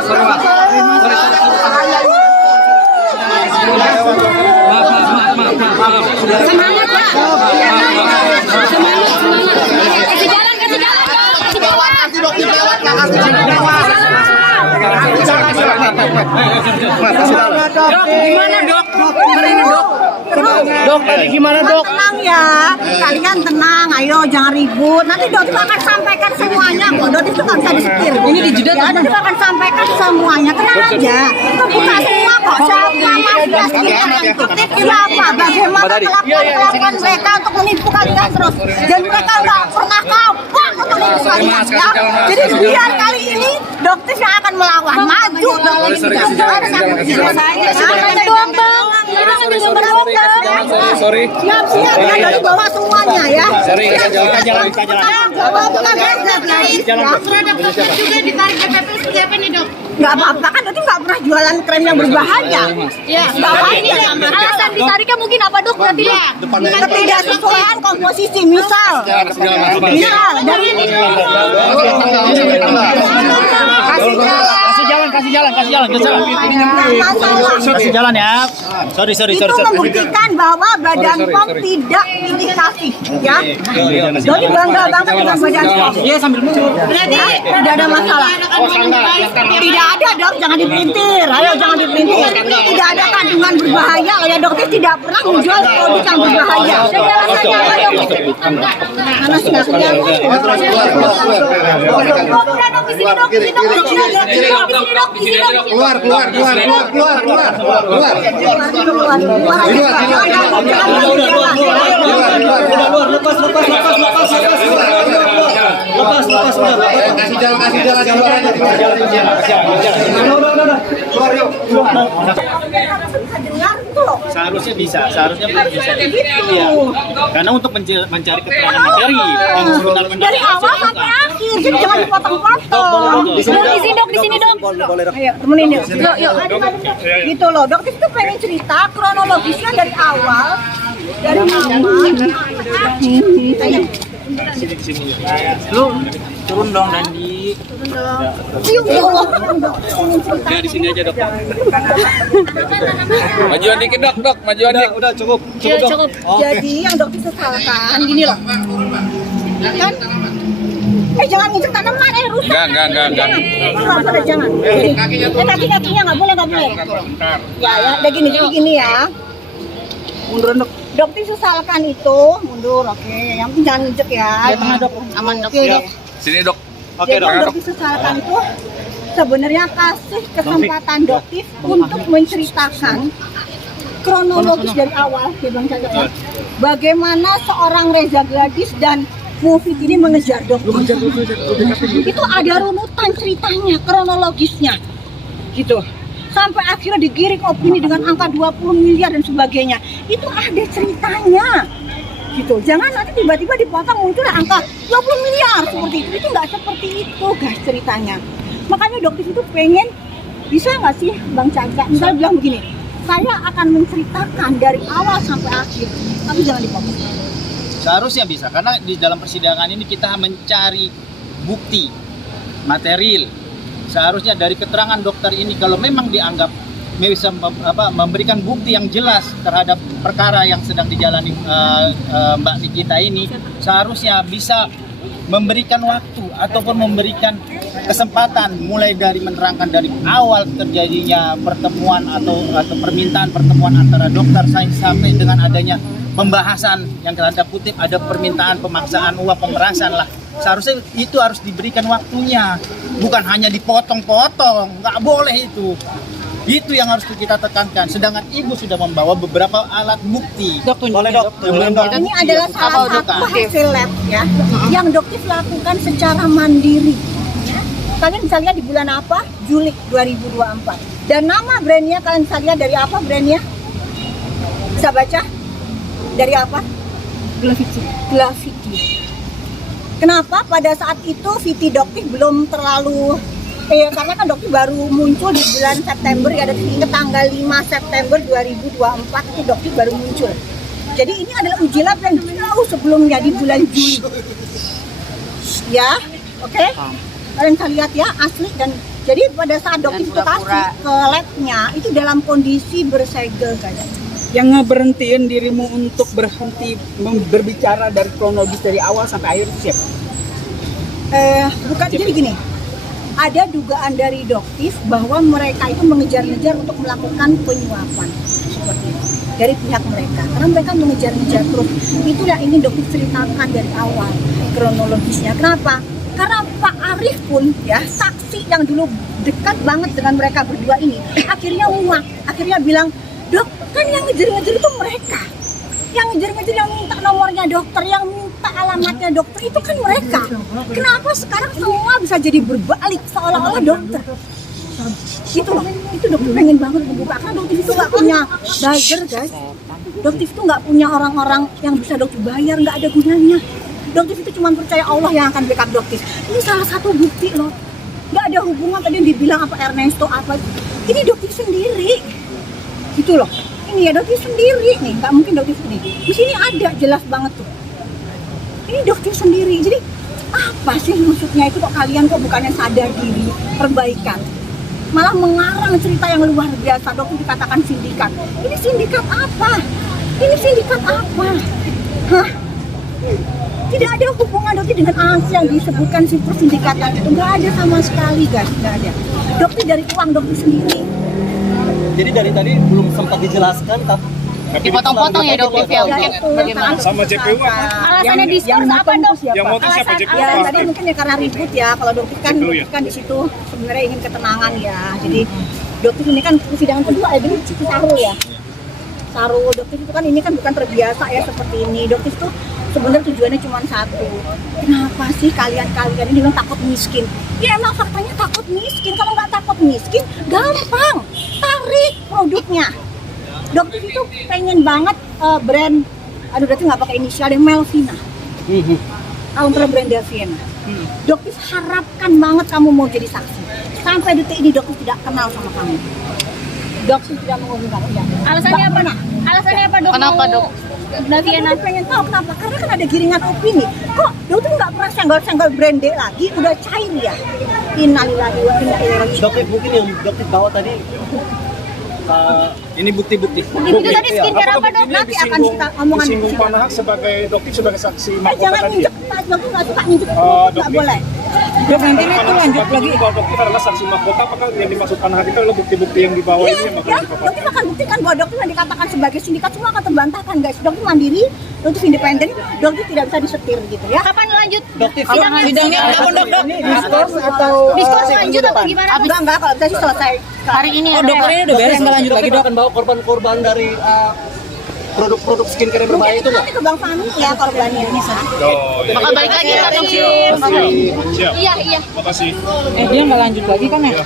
sorry mas. Semangat Pak. Semangat. Kasih jalan. Gimana dok? Dok tadi gimana dok? Tenang ya, kalian tenang, ayo jangan ribut. Nanti dokter akan sampaikan semuanya kok. Dokter itu nggak bisa disetir. Ini dijeda ya, dokter akan sampaikan semuanya. Tenang aja, terbuka semua kok. Siapa mas siapa, bagaimana kelakuan mereka untuk menipu kalian terus. Dan mereka nggak pernah kapok untuk menipu kalian ya. Jadi biar kali ini dokter yang akan melawan. Maju dokter ini. Sorry. Siap ya dari bawah semuanya ya. Sorry, kita jalan. Juga ditarik KTP siapa nih dok? Nggak apa-apa kan nanti nggak pernah jualan krem yang berbahaya. Iya. Alasan ditariknya mungkin apa dok? Berarti Ketidaksesuaian komposisi misal dari Kasih jalan ya. Sorry. itu membuktikan bahwa Badan POM tidak indikasi ya. Jadi bangga banget dengan Badan POM. Iya sambil mundur. berarti Tidak ada masalah. Tidak ada dok, jangan dipelintir. Ayo jangan dipelintir. Tidak ada kandungan berbahaya. Ya dokter tidak pernah menjual produk yang berbahaya. Mana sih nggak kelihatan? Keluar. Kasih jalan. Seharusnya bisa. Iya. Karena untuk mencari keterangan materi yang benar-benar Dari awal sampai akhir, jadi jangan dipotong-potong. di sini dok. Ayo, temenin yuk. Yuk. Gitu loh, dokter itu pengen cerita kronologisnya dari awal. Ayo. lu turun dong Nandi. Cium dong. Ya di sini aja dok. Majuan dikit dok, majuan dikit. Udah cukup. Jadi yang dokter sesalkan gini loh. Kan? Jangan nginjek tanaman, rusak. Enggak. Jangan. Kaki-kakinya nggak boleh. Ya, udah gini ya. Mundur dok. Dokter sesalkan itu mundur, oke. Yang penting jangan nginjek ya. Tengah dok. Aman dok. Sini dok. Oke Jadi dok. dokter sesalkan itu sebenarnya kasih kesempatan dokter untuk menceritakan kronologis dari awal, ya Bang Caca ya. Bagaimana seorang Reza Gladys dan Mufid ini mengejar dokter. Itu ada runutan ceritanya, kronologisnya, gitu. Sampai akhirnya digiring opini dengan angka 20 miliar dan sebagainya. Itu ada ceritanya, gitu. Jangan nanti tiba-tiba dipotong muncul angka 20 miliar seperti itu. Itu nggak seperti itu, guys, ceritanya. Makanya dokter itu pengen, bisa nggak sih Bang Caca, misalnya bilang begini, saya akan menceritakan dari awal sampai akhir, tapi jangan dipotong. Seharusnya bisa, karena di dalam persidangan ini kita mencari bukti material. Seharusnya dari keterangan dokter ini, kalau memang dianggap bisa memberikan bukti yang jelas terhadap perkara yang sedang dijalani Mbak Nikita ini, seharusnya bisa memberikan waktu ataupun memberikan kesempatan mulai dari menerangkan dari awal terjadinya pertemuan atau permintaan pertemuan antara dokter sains sampai dengan adanya pembahasan yang tanda kutip ada permintaan pemaksaan uang pemerasan lah. Seharusnya itu harus diberikan waktunya, bukan hanya dipotong-potong, nggak boleh itu. Itu yang harus kita tekankan. Sedangkan ibu sudah membawa beberapa alat bukti. Boleh dok. Ini adalah salah satu hasil lab ya, yang dokter lakukan secara mandiri. Kalian bisa lihat di bulan apa? Juli 2024. Dan nama brandnya kalian bisa lihat dari apa brandnya? Bisa baca? Dari apa? Glaviti. Kenapa pada saat itu Viti Doktif belum terlalu karena kan Doktif baru muncul di bulan September ya, ada ke tanggal 5 September 2024 itu Doktif baru muncul. Jadi ini adalah uji lab yang jauh sebelumnya di bulan Juli. Ya, oke. Kalian bisa lihat ya asli dan Jadi pada saat dokter itu kasih ke labnya itu dalam kondisi bersegel kayak. Yang ngeberhentiin dirimu untuk berhenti berbicara dari kronologis dari awal sampai akhir itu siapa? Bukan, jadi gini, ada dugaan dari Doktif bahwa mereka itu mengejar-ngejar untuk melakukan penyuapan seperti itu dari pihak mereka, karena mereka mengejar-ngejar terus. Itulah ini Doktif ceritakan dari awal kronologisnya. Kenapa? Karena Pak Arief pun ya saksi yang dulu dekat banget dengan mereka berdua ini akhirnya muak, akhirnya bilang, "Dok, kan yang ngejar-ngejar itu mereka. Yang ngejar-ngejar, yang minta nomornya dokter, yang minta alamatnya dokter itu kan mereka. Kenapa sekarang semua bisa jadi berbalik seolah-olah dokter?" Itu dokter pengen banget membuka, karena dokter itu nggak punya buzzer, guys. Dokter itu nggak punya orang-orang yang bisa dokter bayar, nggak ada gunanya. Dokter itu cuma percaya Allah yang akan backup dokter. Ini salah satu bukti loh. Nggak ada hubungan tadi yang dibilang apa Ernesto apa. Ini dokter sendiri. Gitu loh. Ini ya dokter sendiri nih, nggak mungkin dokter sendiri. Di sini ada jelas banget tuh. Ini dokter sendiri. Jadi apa sih maksudnya itu kok kalian kok bukannya sadar diri, perbaikan, malah mengarang cerita yang luar biasa. Dokter dikatakan sindikat. Ini sindikat apa? Ini sindikat apa? Hah? Tidak ada hubungan dokter dengan angka yang disebutkan si persindikatan itu, nggak ada sama sekali, guys, nggak ada. Dokter dari uang dokter sendiri. Jadi dari tadi belum sempat dijelaskan, tapi Dipotong-potong ya Doktif ya, mungkin bagaimana? Sama JPU apa? Alasannya diskors apa dok? Yang motif siapa JPU? Ya, tadi mungkin ya karena ribut ya. Kalau dokter kan, JPU ya? kan di situ sebenarnya ingin ketenangan ya. Jadi dokter ini kan persidangan kedua ya, jadi Saru ya. Saru dokter itu kan ini kan bukan terbiasa ya seperti ini. Dokter itu sebenarnya tujuannya cuma satu. Kenapa sih kalian-kalian ini bilang takut miskin? Ya emang faktanya takut miskin. Kalau nggak takut miskin, gampang. Tarik produknya. Dokter itu pengen banget brand, aduh berarti nggak pakai inisial deh, Melvina. Counter brand Delvina. Dokter harapkan banget kamu mau jadi saksi. Sampai detik ini dokter tidak kenal sama kamu. Dokter tidak menghubungi kamu. Ya. Alasannya apa? Alasannya apa dok? Kenapa dok? Delvina pengen tahu kenapa? Karena kan ada giringan opini. Kok dokter nggak pernah senggol-senggol brand D lagi? Udah cair ya. Innalillahi wa inna ilaihi raji'un. dokter mungkin yang dokter bawa tadi Ini bukti-bukti. Itu tadi skincare apa dok? Nanti akan kita omongan Disinggung Pak Nahak sebagai dokter sebagai saksi mahkota jangan tadi ya? injek, Pak dokter nggak suka injek, nggak dokter. boleh. Dok, nanti itu lanjut lagi. Kalau dokter adalah saksi mahkota, apakah yang dimaksud Pak Nahak itu adalah bukti-bukti yang dibawa ini yang bakal Ya, dipaparkan? dokter akan buktikan bahwa dokter yang dikatakan sebagai sindikat semua akan terbantahkan, guys. Dokter mandiri, dokter independen, dokter tidak bisa disetir gitu ya. Kapan lanjut? dokter Sidangnya kapan dok? Diskors atau Diskors lanjut atau gimana? enggak, kalau bisa sih selesai. Hari ini ya, Oh, dokternya udah beres, nggak lanjut lagi dokter dok? akan bawa korban-korban dari produk-produk skincare yang berbahaya itu nggak? Nanti ke Bang Fahmi ya korbannya ini. Oh, ya. Bakal balik lagi ya, Dok. Siap. Iya, iya. Makasih. Dia nggak lanjut lagi kan ya?